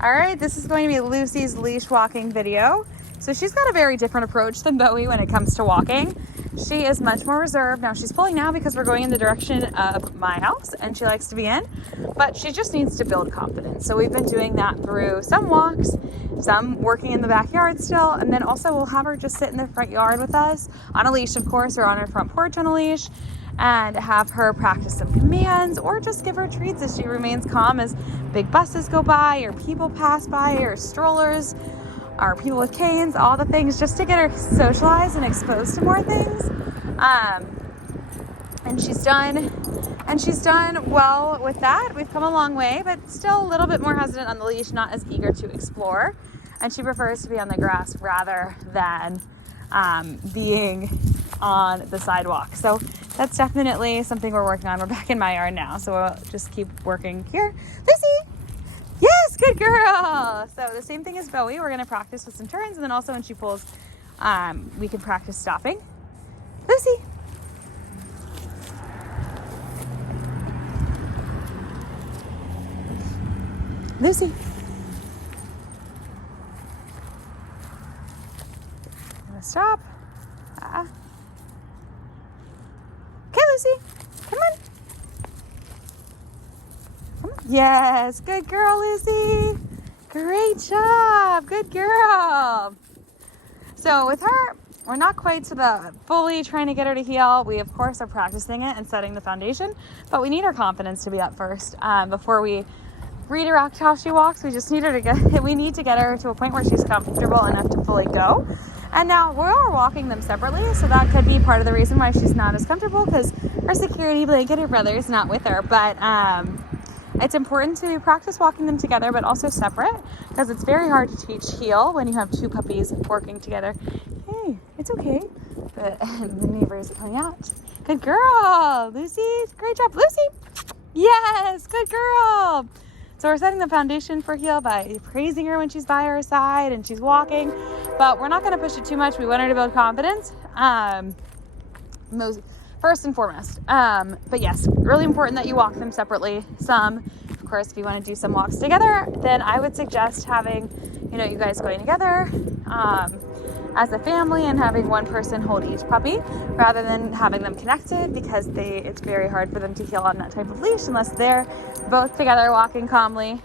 All right, this is going to be Lucy's leash walking video. So she's got a very different approach than Bowie when it comes to walking. She is much more reserved. Now she's pulling now because we're going in the direction of my house and she likes to be in, but she just needs to build confidence. So we've been doing that through some walks, some working in the backyard still, and then also we'll have her just sit in the front yard with us on a leash, of course, or on her front porch on a leash, and have her practice some commands or just give her treats as she remains calm as big buses go by or people pass by or strollers or people with canes, all the things, just to get her socialized and exposed to more things. And she's done well with that. We've come a long way, but still a little bit more hesitant on the leash, not as eager to explore. And she prefers to be on the grass rather than being on the sidewalk. So that's definitely something we're working on. We're back in my yard now, so we'll just keep working here. Lucy! Yes, good girl! So the same thing as Bowie. We're going to practice with some turns, and then also when she pulls, we can practice stopping. Lucy! Lucy! Gonna stop. Okay, Lucy. Come on. Come on. Yes, good girl, Lucy. Great job. Good girl. So with her, we're not quite to the fully trying to get her to heel. We, of course, are practicing it and setting the foundation, but we need her confidence to be up first before we redirect how she walks. We just need her to we need to get her to a point where she's comfortable enough to fully go. And now we're walking them separately, so that could be part of the reason why she's not as comfortable, because her security blanket, her brother, is not with her. But it's important to practice walking them together, but also separate, because it's very hard to teach heel when you have two puppies working together. Hey, it's okay. But the neighbors are coming out. Good girl, Lucy. Great job, Lucy. Yes, good girl. So we're setting the foundation for heel by praising her when she's by her side and she's walking, but we're not going to push it too much. We want her to build confidence, first and foremost. But yes, really important that you walk them separately. Of course, if you want to do some walks together, then I would suggest having, you guys going together as a family and having one person hold each puppy rather than having them connected, because it's very hard for them to heel on that type of leash unless they're both together walking calmly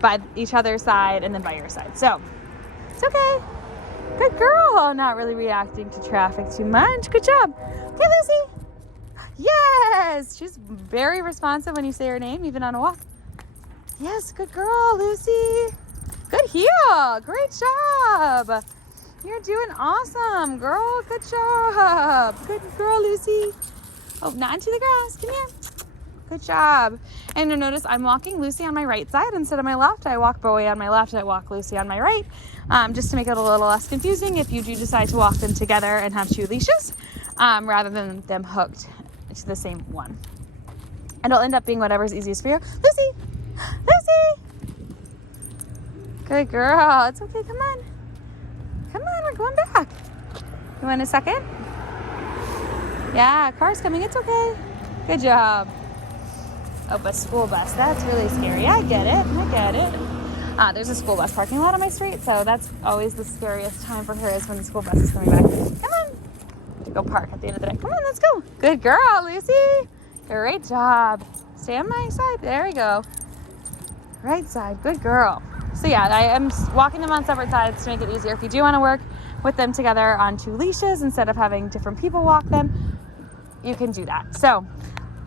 by each other's side and then by your side. So it's okay. Good girl. Not really reacting to traffic too much. Good job. Okay, Lucy. Yes. She's very responsive when you say her name, even on a walk. Yes, good girl, Lucy. Good heel. Great job. You're doing awesome, girl. Good job. Good girl, Lucy. Oh, not into the grass. Come here. Good job. And you'll notice I'm walking Lucy on my right side instead of my left. I walk Bowie on my left. I walk Lucy on my right, just to make it a little less confusing if you do decide to walk them together and have two leashes, rather than them hooked to the same one. And it'll end up being whatever's easiest for you. Lucy! Lucy! Good girl. It's okay. Come on. Come on, we're going back. You want a second? Yeah, car's coming. It's okay. Good job. Oh, a school bus. That's really scary. I get it. There's a school bus parking lot on my street, so that's always the scariest time for her, is when the school bus is coming back. Come on. To go park at the end of the day. Come on, let's go. Good girl, Lucy. Great job. Stay on my side. There we go. Right side. Good girl. So yeah, I am walking them on separate sides to make it easier. If you do want to work with them together on two leashes instead of having different people walk them, you can do that. So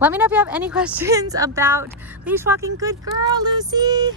let me know if you have any questions about leash walking. Good girl, Lucy.